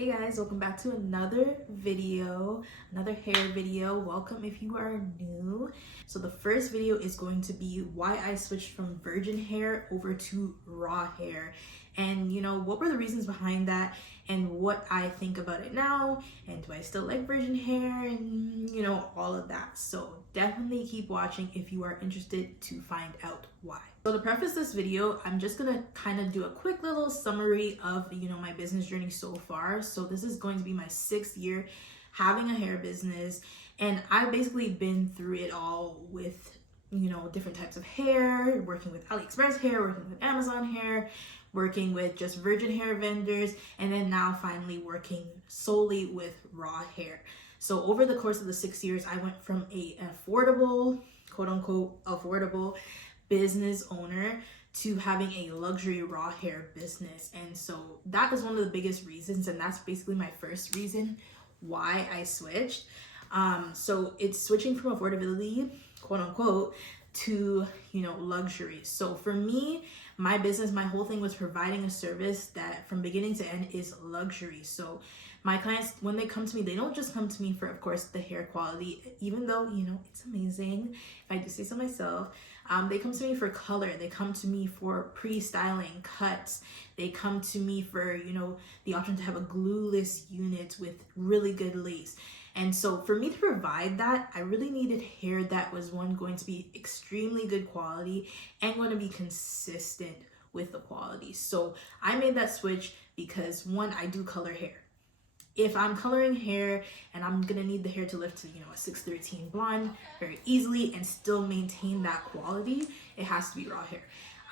Hey guys, welcome back to another video, another hair video. Welcome if you are new. So the first video is going to be why I switched from virgin hair over to raw hair. And what were the reasons behind that and what I think about it now, and do I still like virgin hair, and all of that. So definitely keep watching if you are interested to find out why. So to preface this video, I'm just gonna kind of do a quick little summary of my business journey so far. So this is going to be my 6th year having a hair business, and I've basically been through it all with different types of hair, working with AliExpress hair, working with Amazon hair, working with just virgin hair vendors, and then now finally working solely with raw hair. So over the course of the 6 years, I went from an affordable, quote unquote affordable business owner to having a luxury raw hair business. And so that is one of the biggest reasons, and that's basically my first reason why I switched. So it's switching from affordability, quote unquote, to luxury. So for me, my business, my whole thing was providing a service that from beginning to end is luxury. So my clients, when they come to me, they don't just come to me for, of course, the hair quality, even though it's amazing, if I do say so myself. They come to me for color. They come to me for pre-styling, cuts. They come to me for the option to have a glueless unit with really good lace. And so for me to provide that, I really needed hair that was going to be extremely good quality and going to be consistent with the quality. So I made that switch because one, I do color hair. If I'm coloring hair and I'm gonna need the hair to lift to a 613 blonde very easily and still maintain that quality, it has to be raw hair.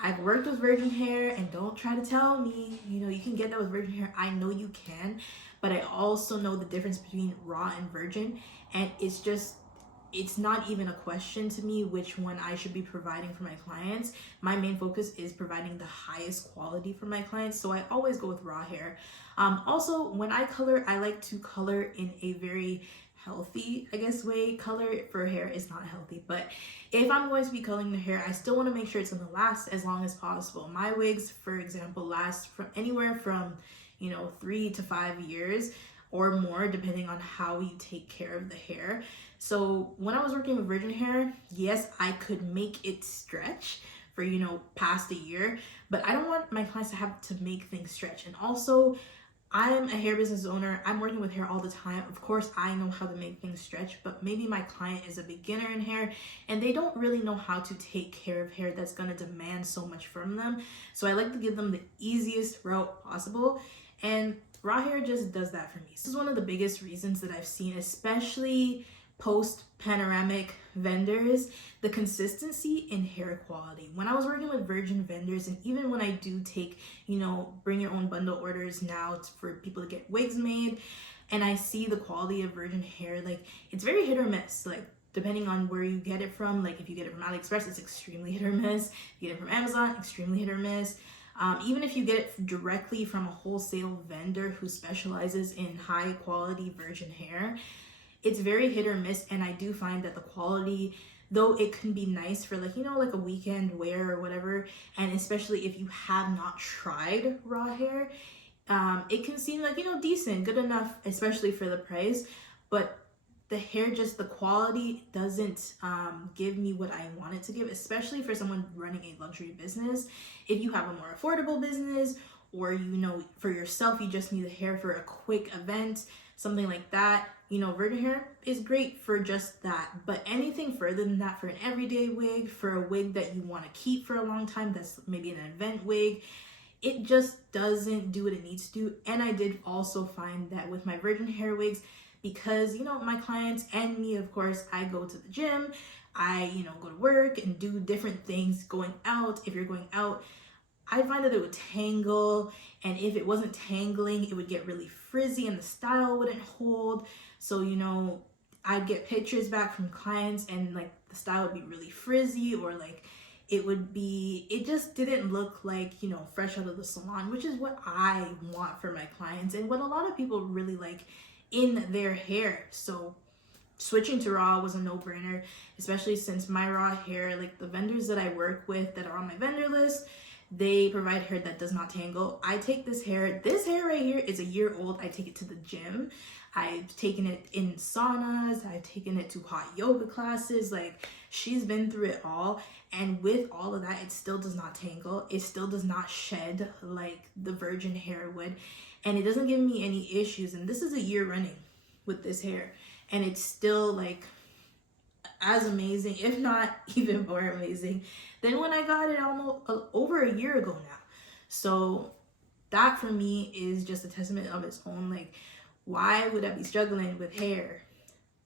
I've worked with virgin hair, and don't try to tell me you can get that with virgin hair. I know you can, but I also know the difference between raw and virgin, and it's not even a question to me which one I should be providing for my clients. My main focus is providing the highest quality for my clients, so I always go with raw hair. Also, when I color, I like to color in a very healthy, way. Color for hair is not healthy, but if I'm going to be coloring the hair, I still want to make sure it's going to last as long as possible. My wigs, for example, last from anywhere from 3 to 5 years or more, depending on how you take care of the hair. So when I was working with virgin hair, yes, I could make it stretch for past a year, but I don't want my clients to have to make things stretch. And also, I'm a hair business owner. I'm working with hair all the time. Of course, I know how to make things stretch, but maybe my client is a beginner in hair and they don't really know how to take care of hair that's going to demand so much from them. So I like to give them the easiest route possible, and raw hair just does that for me. This is one of the biggest reasons that I've seen, especially post-panoramic vendors, the consistency in hair quality. When I was working with virgin vendors, and even when I do take, bring your own bundle orders now for people to get wigs made, and I see the quality of virgin hair, it's very hit or miss. Depending on where you get it from, if you get it from AliExpress, it's extremely hit or miss. If you get it from Amazon, extremely hit or miss. Even if you get it directly from a wholesale vendor who specializes in high quality virgin hair, it's very hit or miss. And I do find that the quality, though it can be nice for a weekend wear or whatever, and especially if you have not tried raw hair, it can seem decent, good enough, especially for the price, but the hair, just the quality doesn't give me what I want it to give, especially for someone running a luxury business. If you have a more affordable business, or for yourself, you just need the hair for a quick event, something like that, virgin hair is great for just that. But anything further than that, for an everyday wig, for a wig that you want to keep for a long time, that's maybe an event wig, it just doesn't do what it needs to do. And I did also find that with my virgin hair wigs, because my clients and me, of course, I go to the gym, I go to work and do different things going out. If you're going out, I find that it would tangle, and if it wasn't tangling, it would get really frizzy and the style wouldn't hold. So I'd get pictures back from clients and the style would be really frizzy, or it just didn't look fresh out of the salon, which is what I want for my clients and what a lot of people really like in their hair. So switching to raw was a no-brainer, especially since my raw hair, the vendors that I work with that are on my vendor list, They provide hair that does not tangle. I take this hair right here is a year old. I take it to the gym. I've taken it in saunas. I've taken it to hot yoga classes. Like, she's been through it all. And with all of that, it still does not tangle. It still does not shed like the virgin hair would. And it doesn't give me any issues. And this is a year running with this hair. And it's still like as amazing, if not even more amazing than when I got it almost over a year ago now. So that for me is just a testament of its own. Like, why would I be struggling with hair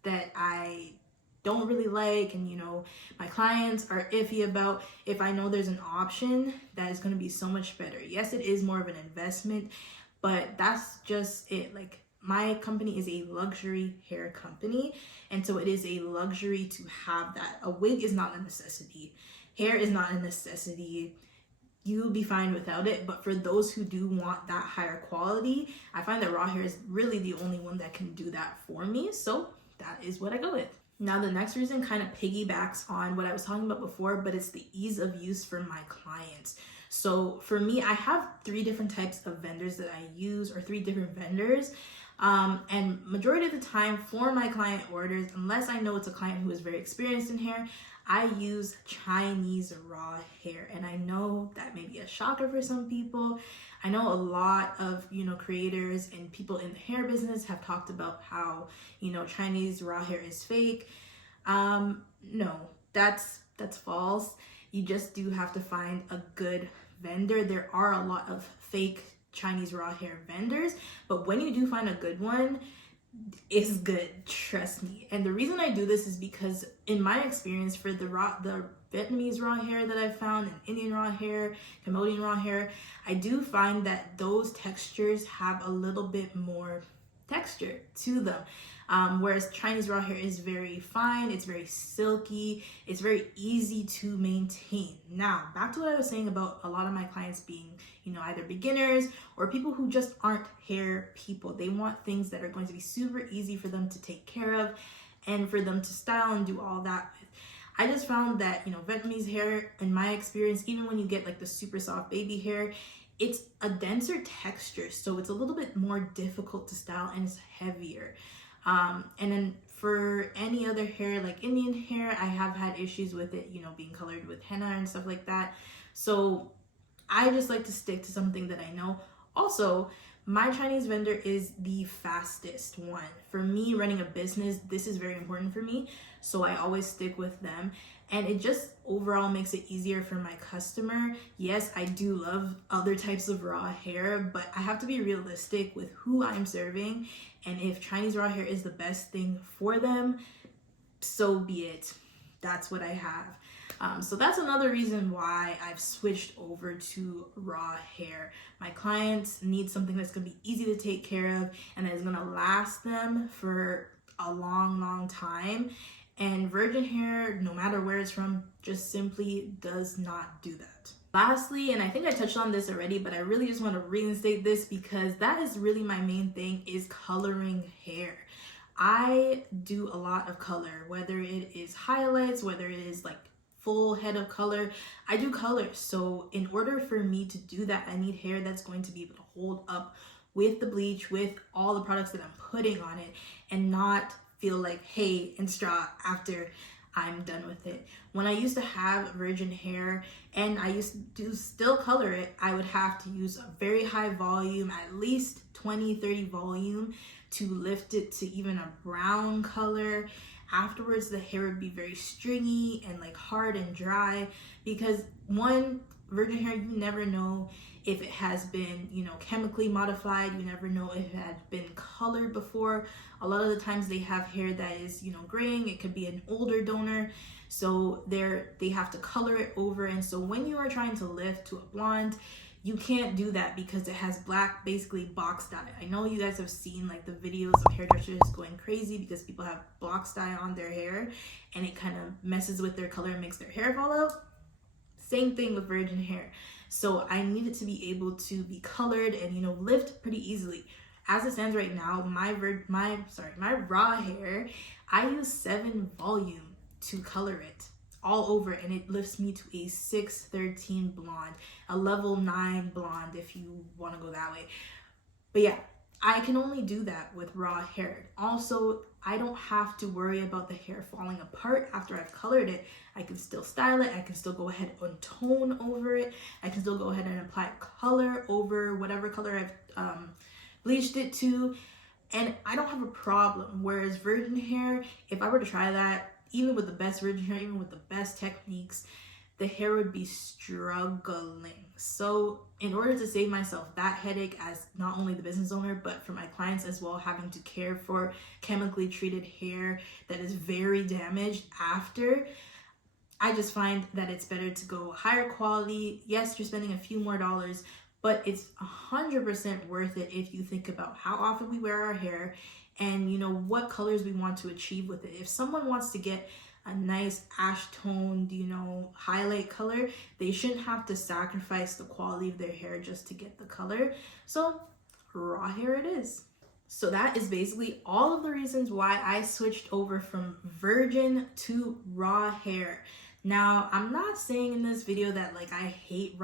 that I don't really like, and my clients are iffy about, if I know there's an option that is going to be so much better? Yes, it is more of an investment, but that's just it. Like, my company is a luxury hair company, and so it is a luxury to have that. A wig is not a necessity. Hair is not a necessity. You'll be fine without it. But for those who do want that higher quality, I find that raw hair is really the only one that can do that for me. So that is what I go with. Now, the next reason kind of piggybacks on what I was talking about before, but it's the ease of use for my clients. So for me, I have 3 different types of vendors that I use, or 3 different vendors. And majority of the time for my client orders, unless I know it's a client who is very experienced in hair, I use Chinese raw hair. And I know that may be a shocker for some people. I know a lot of, creators and people in the hair business have talked about how, Chinese raw hair is fake. No, that's false. You just do have to find a good vendor. There are a lot of fake Chinese raw hair vendors, but when you do find a good one, it's good, trust me. And the reason I do this is because in my experience, for the Vietnamese raw hair that I've found, and Indian raw hair, Cambodian raw hair, I do find that those textures have a little bit more texture to them. Whereas Chinese raw hair is very fine, it's very silky, it's very easy to maintain. Now, back to what I was saying about a lot of my clients being, either beginners or people who just aren't hair people. They want things that are going to be super easy for them to take care of and for them to style and do all that with. I just found that, Vietnamese hair, in my experience, even when you get like the super soft baby hair, it's a denser texture, so it's a little bit more difficult to style and it's heavier. And then for any other hair, like Indian hair, I have had issues with it, being colored with henna and stuff like that. So I just like to stick to something that I know. Also, my Chinese vendor is the fastest one. For me, running a business, this is very important for me. So I always stick with them. And it just overall makes it easier for my customer. Yes, I do love other types of raw hair, but I have to be realistic with who I'm serving. And if Chinese raw hair is the best thing for them, so be it. That's what I have. So that's another reason why I've switched over to raw hair. My clients need something that's going to be easy to take care of and that is going to last them for a long, long time. And virgin hair, no matter where it's from, just simply does not do that. Lastly, and I think I touched on this already, but I really just want to reinstate this because that is really my main thing, is coloring hair. I do a lot of color, whether it is highlights, whether it is like full head of color. I do color. So in order for me to do that, I need hair that's going to be able to hold up with the bleach, with all the products that I'm putting on it, and not feel like hay and straw after I'm done with it. When I used to have virgin hair and I used to still color it, I would have to use a very high volume, at least 20-30 volume, to lift it to even a brown color. Afterwards, the hair would be very stringy and like hard and dry, because one, virgin hair, you never know if it has been, chemically modified. You never know if it had been colored before. A lot of the times they have hair that is, graying. It could be an older donor. So they have to color it over. And so when you are trying to lift to a blonde, you can't do that because it has black, basically box dye. I know you guys have seen like the videos of hairdressers going crazy because people have box dye on their hair and it kind of messes with their color and makes their hair fall out. Same thing with virgin hair. So I need it to be able to be colored and, lift pretty easily. As it stands right now, my raw hair, I use 7 volume to color it. all over, and it lifts me to a 613 blonde, a level 9 blonde if you want to go that way. But yeah, I can only do that with raw hair. Also, I don't have to worry about the hair falling apart after I've colored it. I can still style it. I can still go ahead and tone over it. I can still go ahead and apply color over whatever color I've bleached it to. And I don't have a problem. Whereas virgin hair, if I were to try that, even with the best virgin hair, even with the best techniques, the hair would be struggling. So in order to save myself that headache as not only the business owner, but for my clients as well, having to care for chemically treated hair that is very damaged after, I just find that it's better to go higher quality. Yes, you're spending a few more dollars, but it's 100% worth it if you think about how often we wear our hair and you know what colors we want to achieve with it. If someone wants to get a nice ash toned, you know, highlight color, they shouldn't have to sacrifice the quality of their hair just to get the color. So raw hair it is. So that is basically all of the reasons why I switched over from virgin to raw hair. Now, I'm not saying in this video that like I hate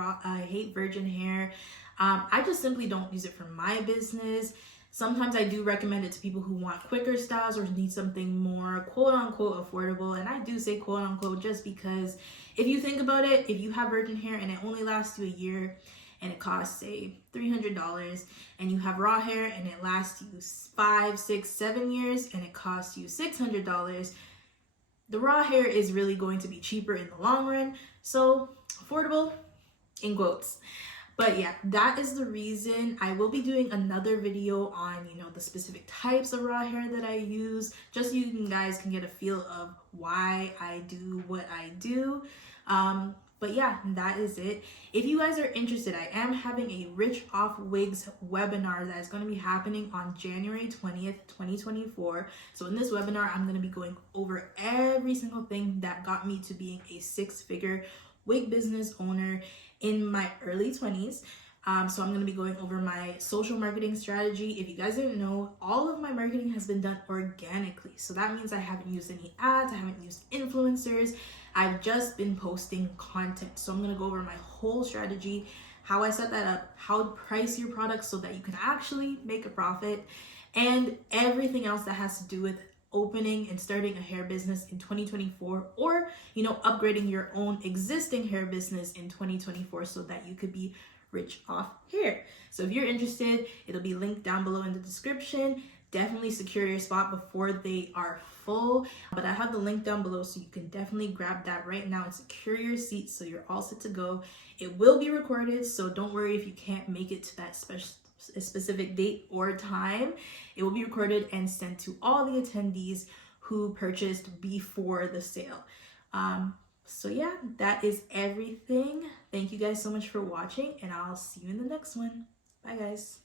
virgin hair. I just simply don't use it for my business. Sometimes I do recommend it to people who want quicker styles or need something more quote unquote affordable. And I do say quote unquote just because if you think about it, if you have virgin hair and it only lasts you a year and it costs say $300, and you have raw hair and it lasts you 5, 6, 7 years and it costs you $600, the raw hair is really going to be cheaper in the long run. So affordable in quotes. But yeah, that is the reason. I will be doing another video on, you know, the specific types of raw hair that I use, just so you guys can get a feel of why I do what I do. But yeah, that is it. If you guys are interested, I am having a Rich Off Wigs webinar that is going to be happening on January 20th, 2024. So in this webinar, I'm going to be going over every single thing that got me to being a 6-figure wig business owner in my early 20s. So I'm going to be going over my social marketing strategy. If you guys didn't know, all of my marketing has been done organically. So that means I haven't used any ads, I haven't used influencers. I've just been posting content. So I'm going to go over my whole strategy, how I set that up, how to price your products so that you can actually make a profit, and everything else that has to do with opening and starting a hair business in 2024, or you know, upgrading your own existing hair business in 2024 so that you could be rich off hair. So if you're interested, it'll be linked down below in the description. Definitely secure your spot before they are full, but I have the link down below so you can definitely grab that right now and secure your seat so you're all set to go. It will be recorded, so don't worry if you can't make it to that specific date or time. It will be recorded and sent to all the attendees who purchased before the sale. So yeah, that is everything. Thank you guys so much for watching, and I'll see you in the next one. Bye guys.